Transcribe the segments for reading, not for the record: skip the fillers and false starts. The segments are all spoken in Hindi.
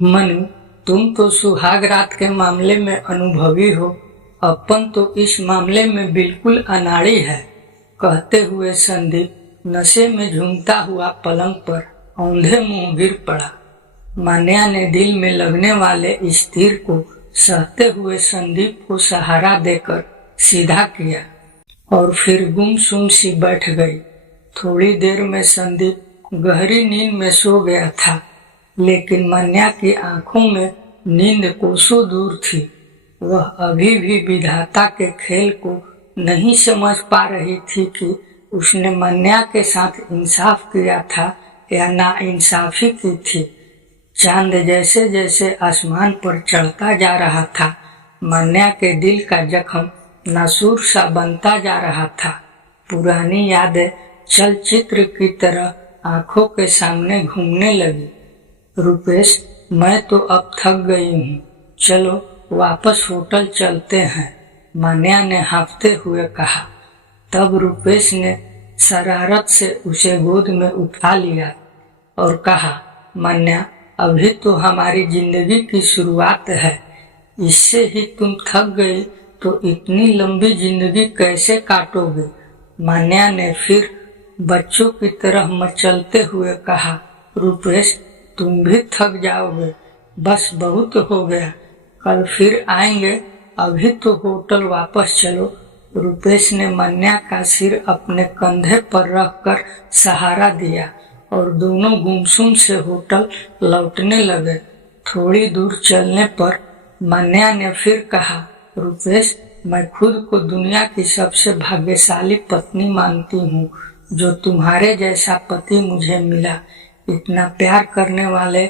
मनु, तुम तो सुहाग रात के मामले में अनुभवी हो, अपन तो इस मामले में बिल्कुल अनाड़ी है। कहते हुए संदीप नशे में झूमता हुआ पलंग पर औंधे मुंह गिर पड़ा। मान्या ने दिल में लगने वाले इस तीर को सहते हुए संदीप को सहारा देकर सीधा किया और फिर गुमसुम सी बैठ गई। थोड़ी देर में संदीप गहरी नींद में सो गया था, लेकिन मान्या की आंखों में नींद कोसों दूर थी। वह अभी भी विधाता के खेल को नहीं समझ पा रही थी कि उसने मान्या के साथ इंसाफ किया था या नाइंसाफी की थी। चांद जैसे जैसे आसमान पर चढ़ता जा रहा था, मान्या के दिल का जख्म नासूर सा बनता जा रहा था। पुरानी यादें चलचित्र की तरह आंखों के सामने घूमने लगी। रुपेश, मैं तो अब थक गई हूँ, चलो वापस होटल चलते हैं, मान्या ने हाँफते हुए कहा। तब रुपेश ने शरारत से उसे गोद में उठा लिया और कहा, मान्या, अभी तो हमारी जिंदगी की शुरुआत है। इससे ही तुम थक गई तो इतनी लंबी जिंदगी कैसे काटोगे? मान्या ने फिर बच्चों की तरह मचलते हुए कहा। रुपेश, तुम भी थक जाओगे, बस बहुत हो गया, कल फिर आएंगे, अभी तो होटल वापस चलो। रुपेश ने मान्या का सिर अपने कंधे पर रखकर सहारा दिया और दोनों गुमसुम से होटल लौटने लगे। थोड़ी दूर चलने पर मान्या ने फिर कहा, रुपेश, मैं खुद को दुनिया की सबसे भाग्यशाली पत्नी मानती हूँ जो तुम्हारे जैसा पति मुझे मिला। इतना प्यार करने वाले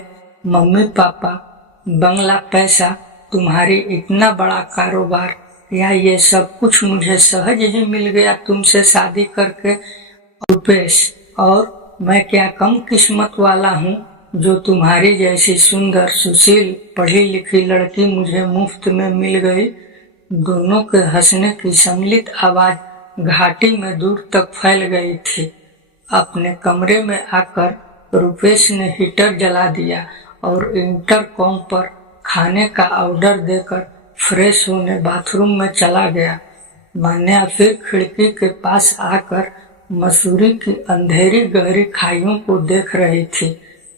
मम्मी पापा, बंगला, पैसा, तुम्हारी इतना बड़ा कारोबार, या ये सब कुछ मुझे सहज ही मिल गया तुमसे शादी करके? रुपेश, और मैं क्या कम किस्मत वाला हूँ जो तुम्हारी जैसी सुंदर, सुशील, पढ़ी लिखी लड़की मुझे मुफ्त में मिल गई। दोनों के हंसने की सम्मिलित आवाज घाटी में दूर तक फैल गई थी। अपने कमरे में आकर रुपेश ने हीटर जला दिया और इंटरकॉम पर खाने का ऑर्डर देकर फ्रेश होने बाथरूम में चला गया। मान्या फिर खिड़की के पास आकर मसूरी की अंधेरी गहरी खाइयों को देख रही थी।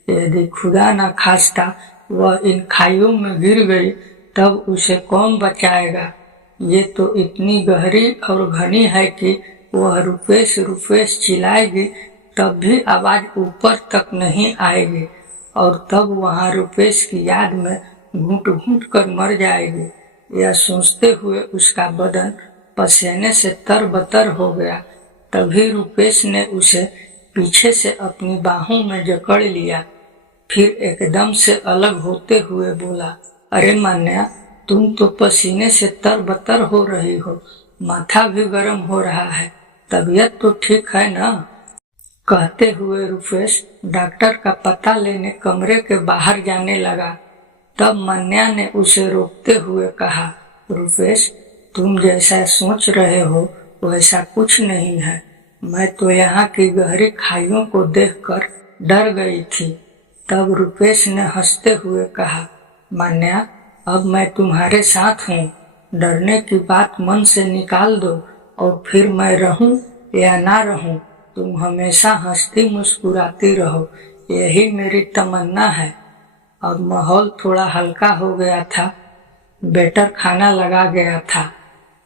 यदि खुदा न खास्ता वह इन खाइयों में गिर गई तब उसे कौन बचाएगा? ये तो इतनी गहरी और घनी है कि वह रुपेश रुपेश चिल्लाएगी तब भी आवाज ऊपर तक नहीं आएगी और तब वहां रुपेश की याद में घुट घुट कर मर जाएगी। यह सोचते हुए उसका बदन पसीने से तरबतर हो गया। तभी रुपेश ने उसे पीछे से अपनी बाहों में जकड़ लिया, फिर एकदम से अलग होते हुए बोला, अरे मान्या, तुम तो पसीने से तरबतर हो रही हो, माथा भी गर्म हो रहा है, तबीयत तो ठीक है ना? कहते हुए रुपेश डॉक्टर का पता लेने कमरे के बाहर जाने लगा। तब मान्या ने उसे रोकते हुए कहा, रुपेश, तुम जैसा सोच रहे हो वैसा कुछ नहीं है। मैं तो यहाँ की गहरी खाइयों को देखकर डर गई थी। तब रुपेश ने हंसते हुए कहा, मान्या, अब मैं तुम्हारे साथ हूँ, डरने की बात मन से निकाल दो और फिर मैं रहूं या ना रहूं, तुम हमेशा हंसती मुस्कुराती रहो, यही मेरी तमन्ना है। अब माहौल थोड़ा हल्का हो गया था। बेटर खाना लगा गया था।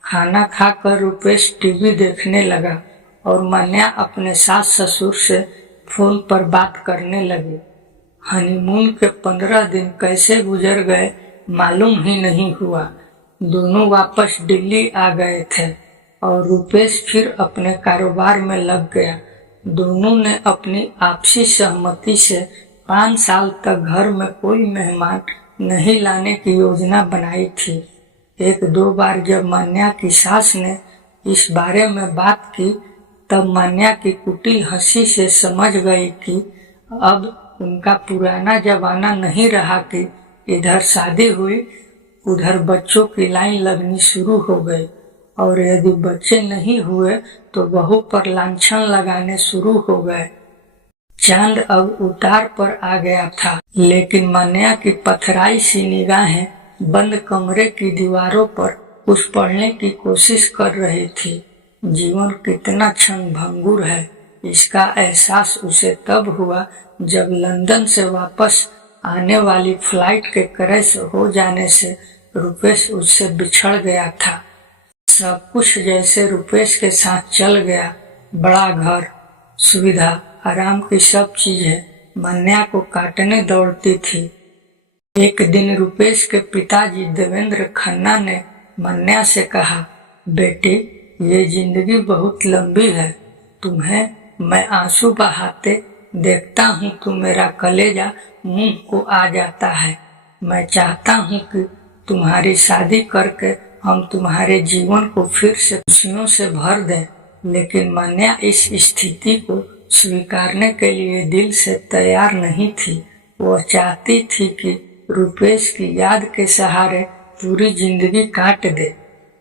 खाना खाकर रुपेश टीवी देखने लगा और मान्या अपने सास ससुर से फोन पर बात करने लगी। हनीमून के 15 दिन कैसे गुजर गए मालूम ही नहीं हुआ। दोनों वापस दिल्ली आ गए थे और रुपेश फिर अपने कारोबार में लग गया। दोनों ने अपनी आपसी सहमति से 5 साल तक घर में कोई मेहमान नहीं लाने की योजना बनाई थी। 1-2 बार जब मान्या की सास ने इस बारे में बात की तब मान्या की कुटिल हंसी से समझ गई कि अब उनका पुराना जमाना नहीं रहा कि इधर शादी हुई उधर बच्चों की लाइन लगनी शुरू हो गई और यदि बच्चे नहीं हुए तो बहू पर लांछन लगाने शुरू हो गए। चांद अब उतार पर आ गया था, लेकिन मान्या की पथराई सी निगाहें बंद कमरे की दीवारों पर कुछ पढ़ने की कोशिश कर रही थी। जीवन कितना क्षणभंगुर है, इसका एहसास उसे तब हुआ जब लंदन से वापस आने वाली फ्लाइट के क्रैश हो जाने से रुपेश उससे बिछड़ गया था। सब कुछ जैसे रुपेश के साथ चल गया। बड़ा घर, सुविधा, आराम की सब चीजें मान्या को काटने दौड़ती थी। एक दिन रुपेश के पिताजी देवेंद्र खन्ना ने मान्या से कहा, बेटी, ये जिंदगी बहुत लंबी है। तुम्हें मैं आंसू बहाते देखता हूँ तो मेरा कलेजा मुंह को आ जाता है। मैं चाहता हूँ कि तुम्हारी शादी करके हम तुम्हारे जीवन को फिर से खुशियों से भर दें। लेकिन मान्या इस स्थिति को स्वीकारने के लिए दिल से तैयार नहीं थी। वह चाहती थी कि रुपेश की याद के सहारे पूरी जिंदगी काट दे।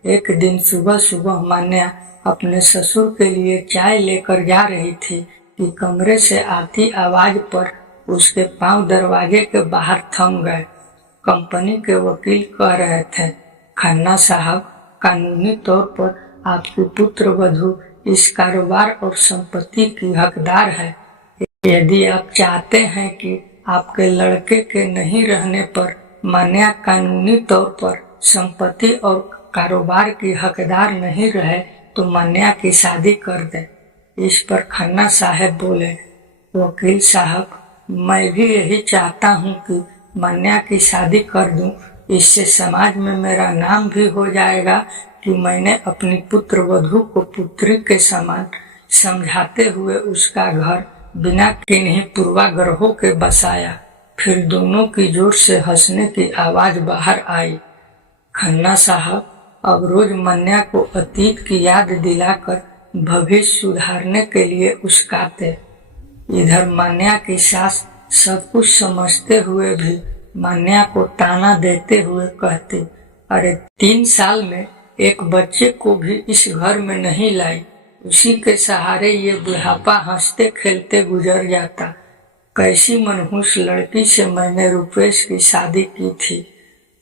एक दिन सुबह सुबह मान्या अपने ससुर के लिए चाय लेकर जा रही थी कि कमरे से आती आवाज पर उसके पांव दरवाजे के बाहर थम गए। कंपनी के वकील कह रहे थे, खन्ना साहब, कानूनी तौर पर आपकी पुत्र वधू इस कारोबार और संपत्ति की हकदार है। यदि आप चाहते हैं कि आपके लड़के के नहीं रहने पर मान्या कानूनी तौर पर संपत्ति और कारोबार की हकदार नहीं रहे तो मान्या की शादी कर दे। इस पर खन्ना साहब बोले, वकील साहब, मैं भी यही चाहता हूँ कि मान्या की शादी कर दूं। इससे समाज में मेरा नाम भी हो जाएगा कि मैंने अपनी पुत्र वधू को पुत्री के समान समझाते हुए उसका घर बिना किन्हीं पूर्वाग्रहों के बसाया। फिर दोनों की जोर से हंसने की आवाज बाहर आई। खन्ना साहब अब रोज मान्या को अतीत की याद दिलाकर भविष्य सुधारने के लिए उस्काते। इधर मान्या की सास सब कुछ समझते हुए भी मान्या को ताना देते हुए कहती, अरे 3 साल में एक बच्चे को भी इस घर में नहीं लाई, उसी के सहारे ये बुढ़ापा हंसते खेलते गुजर जाता। कैसी मनहूस लड़की से मैंने रुपेश की शादी की थी।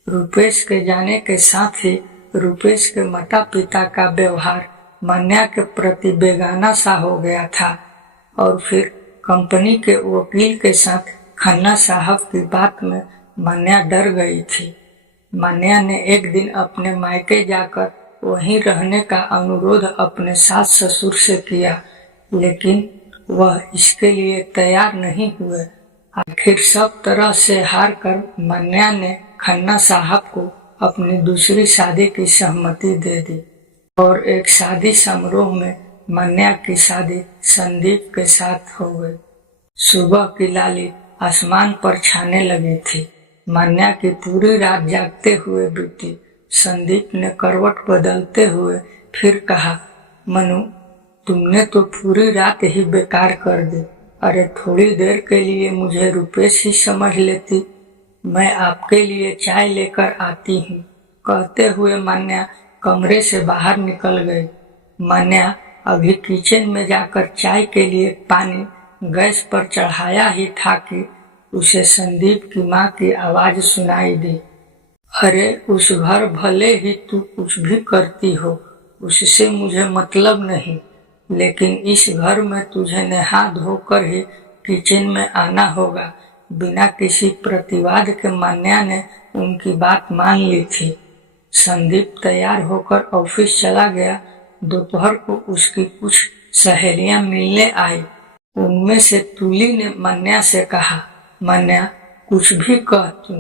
रुपेश के जाने के साथ ही रुपेश के माता पिता का व्यवहार मान्या के प्रति बेगाना सा हो गया था। और फिर कंपनी के वकील के साथ खन्ना साहब की बात में मान्या डर गई थी। मान्या ने एक दिन अपने मायके जाकर वहीं रहने का अनुरोध अपने सास ससुर से किया, लेकिन वह इसके लिए तैयार नहीं हुए। आखिर सब तरह से हार कर मान्या ने खन्ना साहब को अपनी दूसरी शादी की सहमति दे दी और एक शादी समारोह में मान्या की शादी संदीप के साथ हो गई। सुबह की लाली आसमान पर छाने लगी थी। मान्या की पूरी रात जागते हुए बीती। संदीप ने करवट बदलते हुए फिर कहा, मनु, तुमने तो पूरी रात ही बेकार कर दी। अरे थोड़ी देर के लिए मुझे रुपेश ही समझ लेती। मैं आपके लिए चाय लेकर आती हूँ, कहते हुए मान्या कमरे से बाहर निकल गई। मान्या अभी किचन में जाकर चाय के लिए पानी गैस पर चढ़ाया ही था कि उसे संदीप की माँ की आवाज सुनाई दी, अरे उस घर भले ही तू कुछ भी करती हो, उससे मुझे मतलब नहीं, लेकिन इस घर में तुझे नहा धोकर ही किचन में आना होगा। बिना किसी प्रतिवाद के मान्या ने उनकी बात मान ली थी। संदीप तैयार होकर ऑफिस चला गया। दोपहर को उसकी कुछ सहेलियां मिलने आई। उनमें से तुली ने मान्या से कहा, मान्या, कुछ भी कह, तू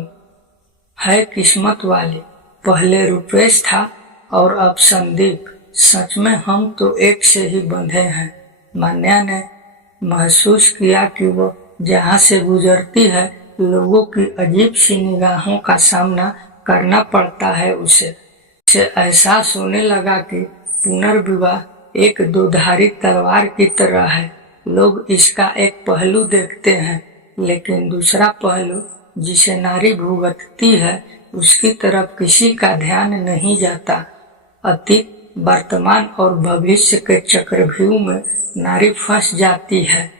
है किस्मत वाली। पहले रुपेश था और अब संदीप। सच में हम तो एक से ही बंधे हैं। मान्या ने महसूस किया कि वो जहाँ से गुजरती है लोगों की अजीब सी निगाहों का सामना करना पड़ता है। उसे एहसास होने लगा कि पुनर्विवाह एक दोधारी तलवार की तरह है। लोग इसका एक पहलू देखते हैं, लेकिन दूसरा पहलू जिसे नारी भुगतती है उसकी तरफ किसी का ध्यान नहीं जाता। अतीत, वर्तमान और भविष्य के चक्रव्यूह में नारी फंस जाती है।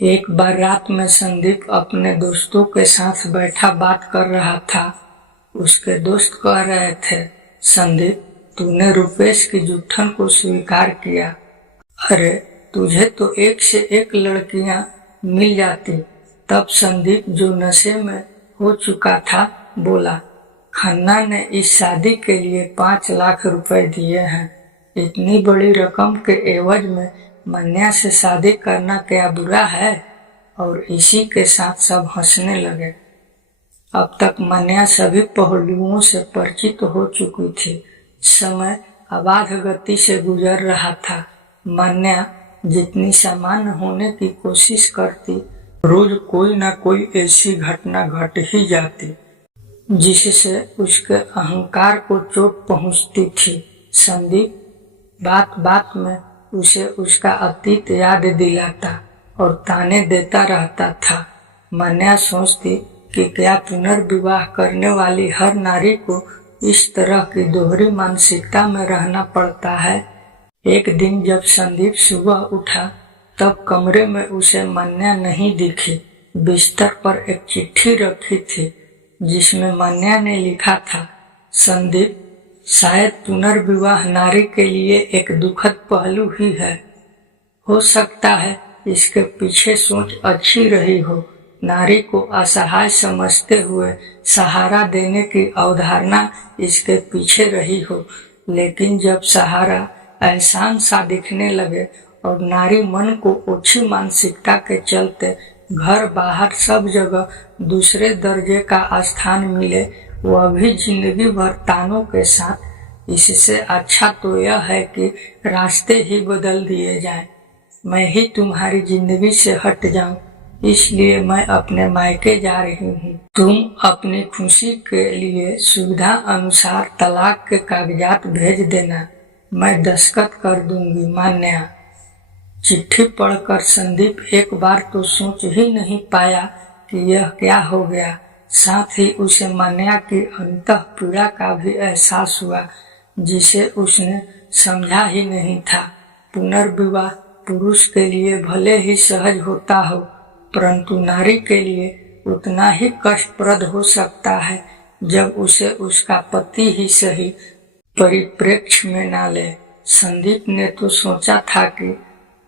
एक बार रात में संदीप अपने दोस्तों के साथ बैठा बात कर रहा था। उसके दोस्त कह रहे थे, संदीप तूने रुपेश की जुट्ठन को स्वीकार किया। अरे तुझे तो एक से एक लड़कियां मिल जाती। तब संदीप जो नशे में हो चुका था बोला, खन्ना ने इस शादी के लिए 5 लाख रुपए दिए हैं। इतनी बड़ी रकम के एवज में मन्या से शादी करना क्या बुरा है। और इसी के साथ सब हंसने लगे। अब तक मन्या सभी पहलुओं से परिचित हो चुकी थी। समय अबाध गति से गुजर रहा था। मन्या जितनी सामान्य होने की कोशिश करती, रोज कोई न कोई ऐसी घटना घट ही जाती जिससे उसके अहंकार को चोट पहुंचती थी। संदीप बात बात में उसे उसका अतीत याद दिलाता और ताने देता रहता था। मन्या सोचती कि क्या पुनर्विवाह करने वाली हर नारी को इस तरह की दोहरी मानसिकता में रहना पड़ता है। एक दिन जब संदीप सुबह उठा तब कमरे में उसे मन्या नहीं दिखी। बिस्तर पर एक चिट्ठी रखी थी जिसमें मन्या ने लिखा था, संदीप शायद पुनर्विवाह नारी के लिए एक दुखद पहलू ही है। हो सकता है इसके पीछे सोच अच्छी रही हो। नारी को असहाय समझते हुए सहारा देने की अवधारणा इसके पीछे रही हो। लेकिन जब सहारा एहसान सा दिखने लगे और नारी मन को ओछी मानसिकता के चलते घर बाहर सब जगह दूसरे दर्जे का स्थान मिले, वह भी जिंदगी भर तानों के साथ, इससे अच्छा तो यह है कि रास्ते ही बदल दिए जाएं। मैं ही तुम्हारी जिंदगी से हट जाऊं, इसलिए मैं अपने मायके जा रही हूँ। तुम अपनी खुशी के लिए सुविधा अनुसार तलाक के कागजात भेज देना, मैं दस्तखत कर दूंगी। मन्या। चिट्ठी पढ़कर संदीप एक बार तो सोच ही नहीं पाया कि यह क्या हो गया। साथ ही उसे मन्या की अंतःपीड़ा का भी एहसास हुआ जिसे उसने समझा ही नहीं था। पुनर्विवाह पुरुष के लिए भले ही सहज होता हो, परंतु नारी के लिए उतना ही कष्टप्रद हो सकता है जब उसे उसका पति ही सही परिप्रेक्ष्य में ना ले। संदीप ने तो सोचा था कि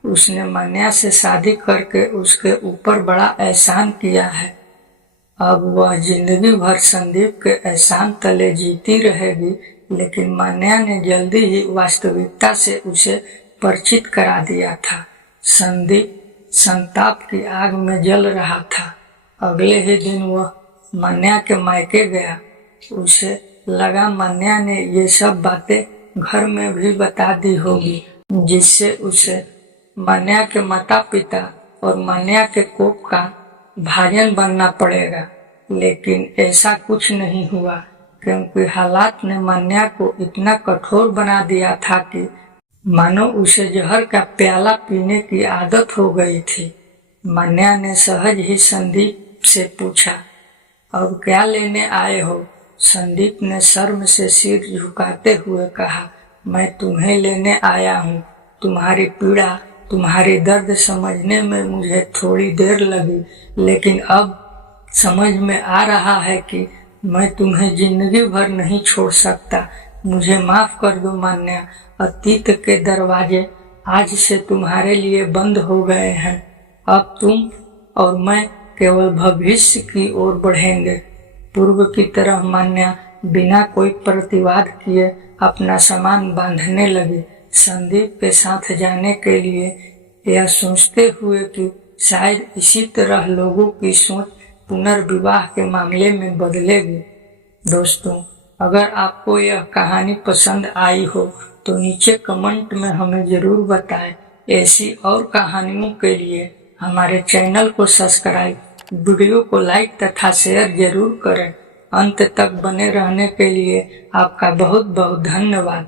उसने मन्या से शादी करके उसके ऊपर बड़ा एहसान किया है। अब वह जिंदगी भर संदीप के एहसान तले जीती रहेगी, लेकिन मन्या ने जल्दी ही वास्तविकता से उसे परिचित करा दिया था। संदीप संताप की आग में जल रहा था। अगले ही दिन वह मन्या के मायके गया। उसे लगा मन्या ने ये सब बातें घर में भी बता दी होगी, जिससे उसे मन्या के माता पिता और मन्या के कोप का भाजन बनना पड़ेगा। लेकिन ऐसा कुछ नहीं हुआ, क्योंकि हालात ने मन्या को इतना कठोर बना दिया था कि मानो उसे जहर का प्याला पीने की आदत हो गई थी। मन्या ने सहज ही संदीप से पूछा, अब क्या लेने आए हो? संदीप ने शर्म से सिर झुकाते हुए कहा, मैं तुम्हें लेने आया हूँ। तुम्हारी पीड़ा, तुम्हारी दर्द समझने में मुझे थोड़ी देर लगी, लेकिन अब समझ में आ रहा है कि मैं तुम्हें जिंदगी भर नहीं छोड़ सकता। मुझे माफ कर दो मन्या, अतीत के दरवाजे आज से तुम्हारे लिए बंद हो गए हैं। अब तुम और मैं केवल भविष्य की ओर बढ़ेंगे। पूर्व की तरह मन्या बिना कोई प्रतिवाद किए अपना सामान बांधने लगी, संदीप के साथ जाने के लिए, यह सोचते हुए कि शायद इसी तरह लोगों की सोच पुनर्विवाह के मामले में बदलेगी। दोस्तों, अगर आपको यह कहानी पसंद आई हो तो नीचे कमेंट में हमें जरूर बताएं। ऐसी और कहानियों के लिए हमारे चैनल को सब्सक्राइब, वीडियो को लाइक तथा शेयर जरूर करें। अंत तक बने रहने के लिए आपका बहुत बहुत धन्यवाद।